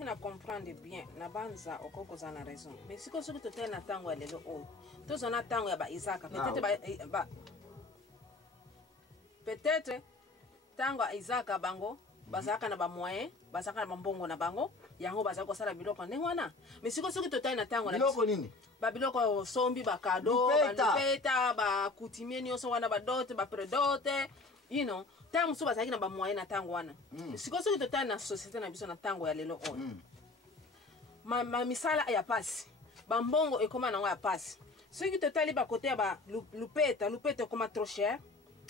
Na comprendre bien na banza okoko za na raison mais siko soki to tena tango ya lelo o to zona tango ya ba Isaac peut-être tango ya Isaac bango bazaka na ba moyen bazaka na mbongo na bango yango bazaka ko sala biloko ndenge wana mais siko soki to tena tango na biloko nini ba biloko sombi ba cadeau ba lupeta ba coutumier nyonso wana ba dot ba predote you know tango so bazaki na ba moyen na tango wana siko soki to tena na société na biso na tango ya lelo on ma misala ya pasi ba mbongo ekoma nango ya pasi soki to tali ba côté ba lupeta koma trop cher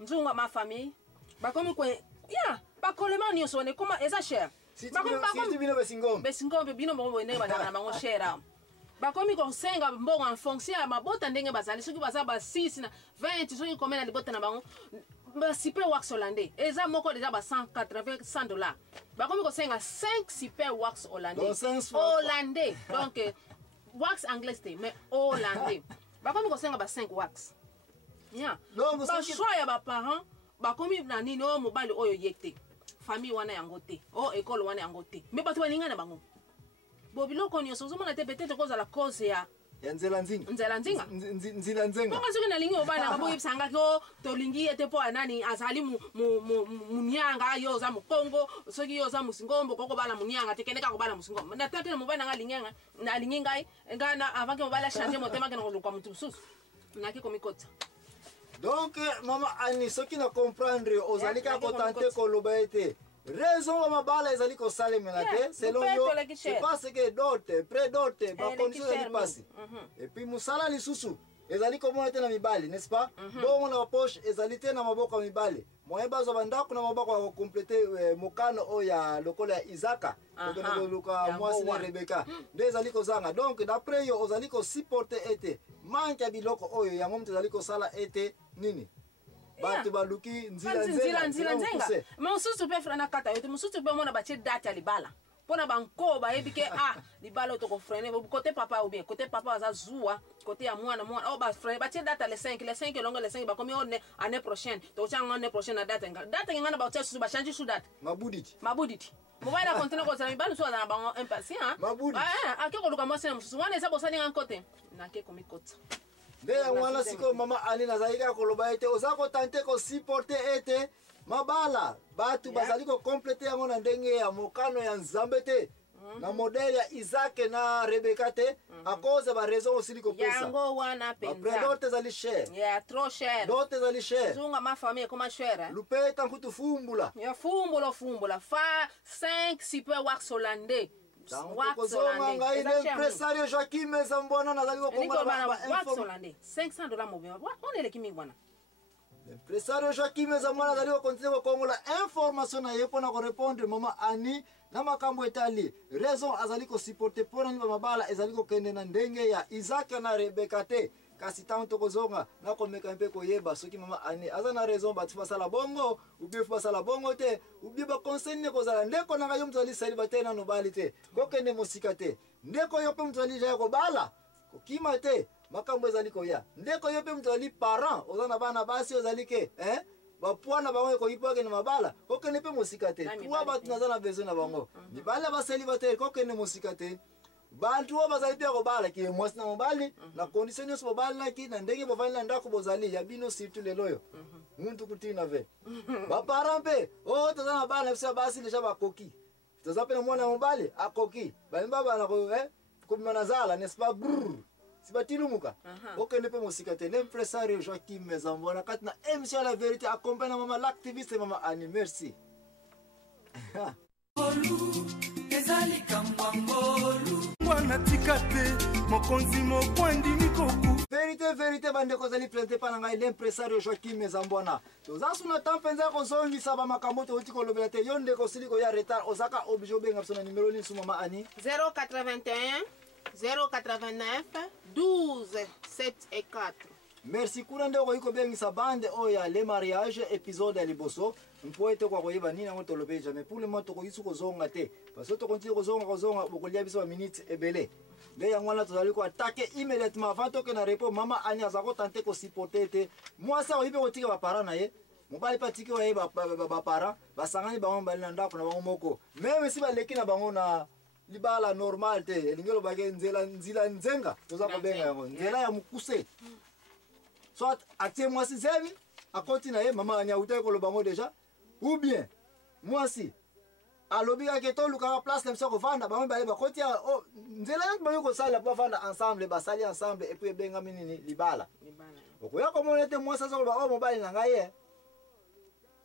nzunga ma famille ba komi ko ya ba kolema nyonso ne koma eza cher ba komi bino besingombe bino mbongo ne ba na bango cher ba komi ko senga mbongo en fonction ya mabota ndenge bazali soki baza ba 6 na 20 soki komena libota na bango ba super wax hollandais eza moko déjà ba 180 $100 ba komi ko senga 5 super wax hollandais donc wax anglais mais hollandais ba komi ko senga ba 5 wax ya ba choix ya ba parents ba komi na nini o mobile oyo yekte famille wana yango te o école wana yango te mais bato baninga na bango bo biloko nyonso zomona te peut-être cause la cause ya nzela nzinga bonga soki nalingi obana kaboyebisanga ko tolingi ete po anani azali munyanga yo za mukongo soki yo za musingombo koko bala munyanga te keneka ko bala musingombo na tate mobana ngalinga nalingi ngai ngana avant que mobala changer motema ke ngolukwa mutu susu naki komikota. Donc mama Ani soki na comprendre ozalika ko tenter ko lobaete raison wa mabala ezali ko sale menate selon yo c'est parce que d'autres prédote ba condition de passer et puis musala lisusu ezali ko monete na mibali n'est-ce pas bon na poche ezali te na maboko mibali moye bazo bandako na maboko ko compléter mokano o ya lokola ya Isaka ko luka mwasi na Rebecca nde ezali ko zanga donc d'après yo ozali ko supporter ete manka biloko oyo ya ngomte ezali ko sala ete nini batu baluki nzila nzenga mususu pe frana kata yote mususu pe mona bache date ya libala pona banko ba yebike libala to ko freiner côté papa ou bien côté papa za zuwa côté ya mwana o ba freiner bache date le 5 longo le 5 ba komi on année prochaine to changa année prochaine na date ngana ba tse su ba changer su date mabuditi mobile a continuer ko zala mibala so na bango impatient mabuditi akeko luka mwasi na mususu wana eza bosani ngankote na ke komikota nde mwana siko mama Ali nazalika koloba ete ozako tante ko supporter ete mabala batu bazali ko compléter yango na ndenge ya mokano ya Nzambe te na modèle ya Isaac na Rebecca te à cause ba raison aussi ko pesa yango wana penza prédote zali cher trop cher d'autres zali cher zunga ma famille comment cher lupeta nkutu fumbula ya fumbula fa 5 super wax hollandais ngai l'impresario Joachim Zambona nazali ko komba wax hollandais $500 mobile on est kimi bwana l'impresario Joachim Zambona nazali ko continuer ko kongola information na yepo na ko répondre mama Ani na makambo etali raison azali ko supporter pona ni mabala ezali ko kende na ndenge ya Isaac na Rebecca te kasi tanto kozonga na komeka mpe koyeba soki mama Ani aza na raison batu basala bongo ubi basala bongo te ubi ba conseil ne kozala ndeko na ngayo mtali célibataire na nobali te kokende mosika te ndeko yo pe mtali ja ko bala ko kima te makambo ezali ko ya ndeko yo pe mtali parent ozana bana basi ozali ke bapwana bango ko ipoke na mabala kokende pe mosika te tuwa batu nazana besoin na bango mibala ba célibataire kokende mosika te bantu wa bazali pia ko bala ki mwasi na mobali na condition yo so bala ki na ndenge bo vana ndako bozali ya bino surtout leloyo muntu kutina ve ba parampe tozana bala bisa basi lesha ba koki tozape na mwana mobali akoki balimba bana ko ko manazala n'est-ce pas sibatilumuka okende pe mosika te l'impresario Joachim Zambona katina émission la vérité accompagne mama l'activiste mama Ani merci ezali kambangolu wana tikate mokonzi mokwandi mikoku vérité bande kozali présenté pa ngai l'impresario Joachim Zambona tozasu na tampenza ko zongisa ba makambo to utiko lobela te yonde ko siliko ya retard ozaka obligé benga persona numéro ni suma mama Ani 081 089 12 7 et 4. Merci kuna ndeko iko bengisa bande oya le mariage épisode ya liboso mpoete kwa koyeba nini ngo tolobe jamais pour le moment to ko isu ko zonga te parce que to continue ko zonga bokolia biso ba minutes ebele nde yangwana tozali ko attaquer immédiatement avant to que na repo mama Ani azako tenter ko supporter te moi ça oyibe ko tika ba parents na ye mobali patiki wa ba parents basangani bango bali na ndako na bango moko même si ba leki na bango na libala normal te elingi olobake nzela nzenga toza kobenga yango nzela ya mokuse soit atie mwasi zemi akoti na ye mama anyauta ekoloba ngo deja ou bien mwasi alobi kake tolukaka place na biso kovanda bango mibale bakoti nzela yango bayo kosalela mpo bavanda ensemble basali ensemble epuis ebengami nini libala okoya komona ete mwasi aza koloba oyo mobali na ngai ye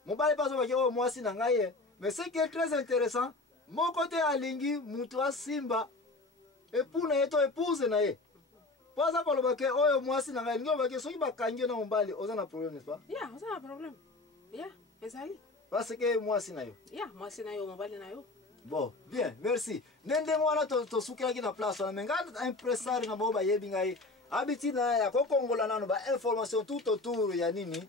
mobali mpe azobaki oyo mwasi na ngai ye mais ce qui est très intéressant moko te alingi mutu asimba epu na ye to épouse na ye po aza koloba ke oyo mwasi na ngai elingi olobaki soki bakangi yo na mobali oza na problème n'est-ce pas oza na problème ezali parce que mwasi na yo mwasi na yo mobali na yo bon bien merci ndenge wana tosukelaki na place wana me ngai impresari na bao bayebi ngai habitude na ya kokongola nano bainformation tout autour ya nini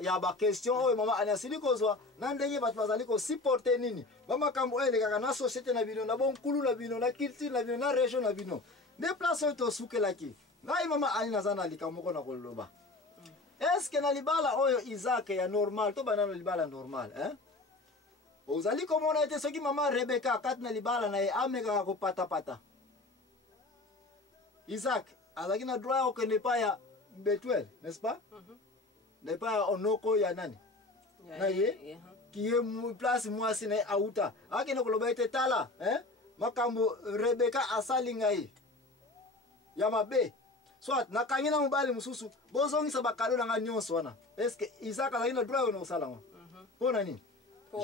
ya baquestion oyo mama ani asili kozwa na ndenge bato bazali kosupporte nini bamakambo oyo elekaka na société na bino na bonkulu na bino na culture na bino na région na bino nde place oyo tosukelaki ngai mama ani naza na likambo moko na koloba eske na libala oyo Isaac ya normal to banano libala normal ozali komona ete soki mama Rebeka akati na libala na ye amekaka kopatapata Isaac azalaki na droit ya kokende pa ya Betuel n'est-ce pas na pa ya onoko ya nani na ye ki ye place mwasi na ye auta akende koloba ete tala makambo Rebeka asali ngai ya mabe soit nakangi na mobali mosusu bozongisa bakado na nga nyonso wana eske Isaac azalaki na droit oyo na kosala ngo mpo na nini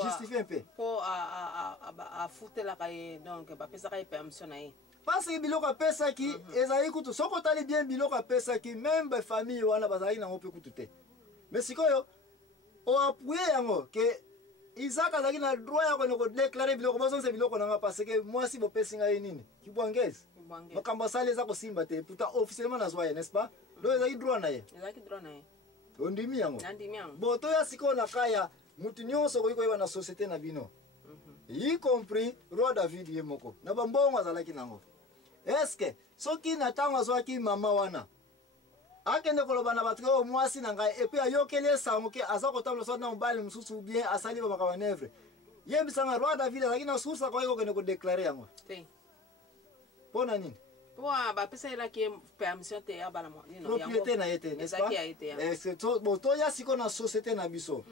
justifie mpe mpo afutelaka ye donc bapesaka ye permission na ye parce que biloko apesaki ezali kutu soki otali bien biloko apesaki même bafamille wana bazalaki nango mpe kutu te mais sikoyo oapuye yango ke Isaac azalaki na droit ya kone kodeklare biloko bozongisa biloko na nga parce que mwasi bopesi ngai nini kibwangezi makambo asali eza kosimba te pourtant officiellement nazwa ye n'est-ce pas do ezalaki droit na ye ondimi yango bo toya sikoyo na kaya mutu nyonso okoki koyeba na société na bino y compris roi David ye moko na bambongo azalaki nango eske soki na ntango azwaki mama wana akende koloba na bato oyo mwasi na ngai epuis ayokeli esango ke aza kotambola soki na mobali mosusu bien asali bamakambo ya nevre yebisanga roi David azalaki na source akoki kokende kodeklare yango mpo na nini bapesalaki ye permission te ya bana propriété na ye te n'est-ce pas toya siko na société na biso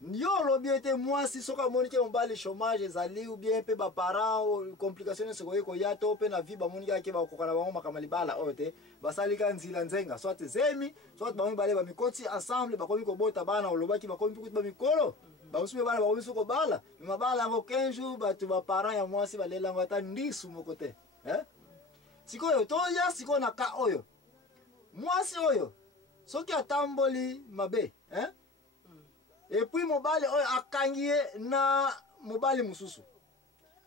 yo olobi ete mwasi soki amoniki mobali chômage ezali ou bien mpe baparent complication nyonso ekoki koya to mpe na vie bamoniki ake bakoka na bango makambo libala oyo te basalika nzila nzenga soit zemi soit bango mibale bamikoti ensemble bakomi kobota bana olobaki bakomi mpe kuti bamikolo bamosusu mpe bana bakomi so kobala me mabala yango 15 jours bato baparent ya mwasi balela yango ata ndisu moko te sikoyo toya sikoyo na ka oyo mwasi oyo soki atamboli mabe epuis mobali oyo akangi ye na mobali mosusu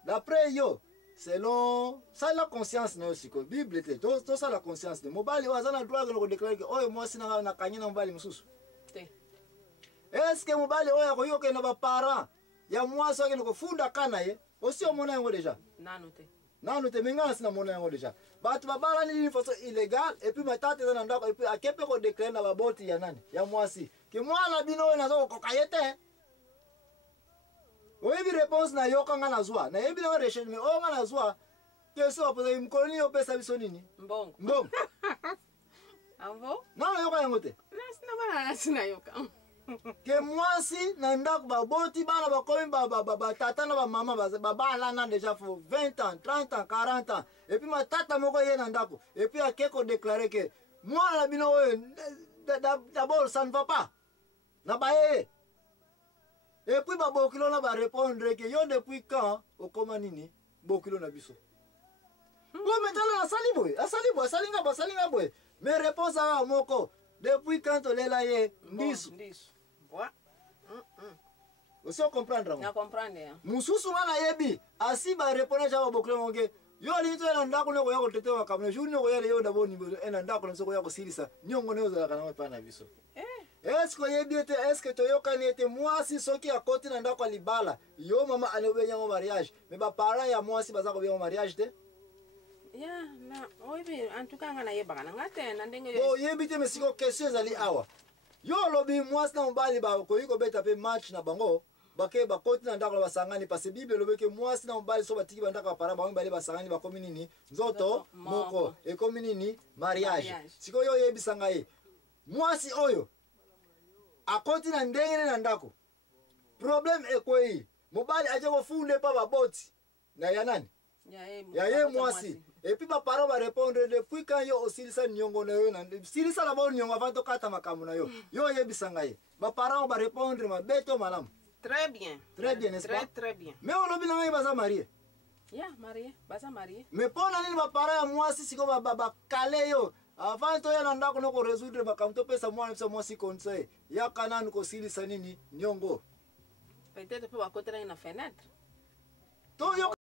d'après yo selon sala conscience na yo sikoyo bible te tosala conscience te mobali oyo aza na droit kende kodeklare ke oyo mwasi na ngai nakangi na mobali mosusu eske mobali oyo akoki kokende na baparent ya mwasi oyo akende kofunda ka na ye osi omona yango deja nanu te me ngai nasi namona yango deja bato babalani nini façon illégale epuis matata eza na ndako epuis ake mpe kodeklare na baboti ya nani ya mwasi ke mwana bino oyo naza kokoka ye te oyebi réponse na yo kanga nazwa nayebi nango recherche me oyo nga nazwa question bapozaki mokolo nini opesa biso nini mbongo nano yoka yango te ke mwasi na ndako baboti bana bakomi batata na bamama babalana deja for 20 ans 30 ans 40 ans epuis matata moko ye na ndako epuis ake kodeklare ke mwana na bino oyo d'abord ça ne va pas na bayeye epuis babokilo na barépondre ke yo depuis quand okoma nini bokilo na biso o metala asali nga boye mais réponse aka moko depuis quand olela ye ndisu osi ocomprendre ngo mosusu nga nayebi asi barépondage aka babokilo ngonge yo lingi toyela ndako nekoya kotete makambo na jour nekoyala yo dabo nimero na ndako na biso koya kosilisa nyongo ne ozalaka nango epai na biso eske oyebi ete eske toyokani ete mwasi soki akoti na ndako ya libala yo mama alobi yango mariage me baparent ya mwasi baza kobenga mariage te oyebi te me siko question ezali awa yo olobi mwasi na mobali bakoki kobeta mpe match na bango bake bakoti na ndako basangani parce que Bible lobeke mwasi na mobali so batiki bandaka bapara bango bale basangani bakomi nini nzoto moko ekomi nini mariage siko yo yebisanga ye mwasi oyo akoti na ndenge na ndako problème ekoi mobali aje kofunde pa baboti na ya nani ya ye mwasi et puis ba parents va répondre depuis quand yo osilisa nyongo na yo na silisa la bonne nyongo avant to kata makamu na yo yo yebisanga ye ba parents va répondre ma beto malam très bien n'est-ce pas très bien mais on lobi na ngai baza marié marié baza marié mais pona nini ba parents ya mwasi siko ba kale yo avant to ya na ndako no ko résoudre makamu to pesa mwana pesa mwasi conseil ya kanani ko silisa nini nyongo peut-être pour ba côté na fenêtre to yo